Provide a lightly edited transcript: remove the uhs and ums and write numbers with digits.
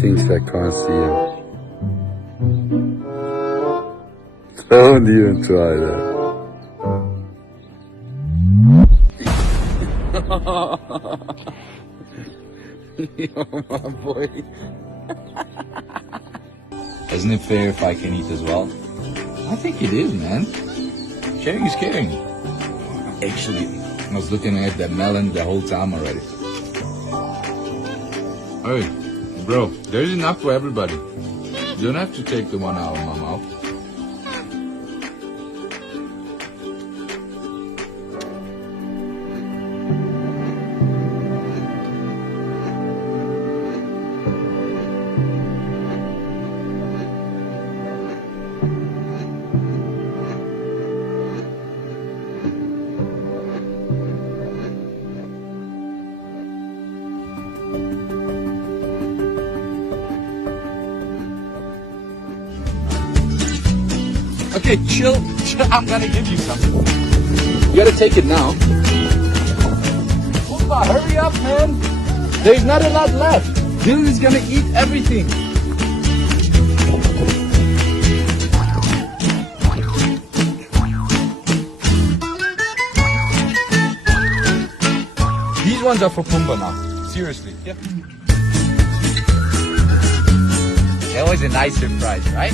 thinks I can't see him. Don't even try that. Yo, my boy. Isn't it fair if I can eat as well? I think it is, man. Sharing is caring. Actually, I was looking at that melon the whole time already. Hey, bro, there's enough for everybody. You don't have to take the one out of my mouth. Okay, chill, I'm gonna give you something. You gotta take it now. Opa, hurry up, man. There's not a lot left. Dylan is gonna eat everything. These ones are for Pumba now. Seriously. Yep. That was a nice surprise, right?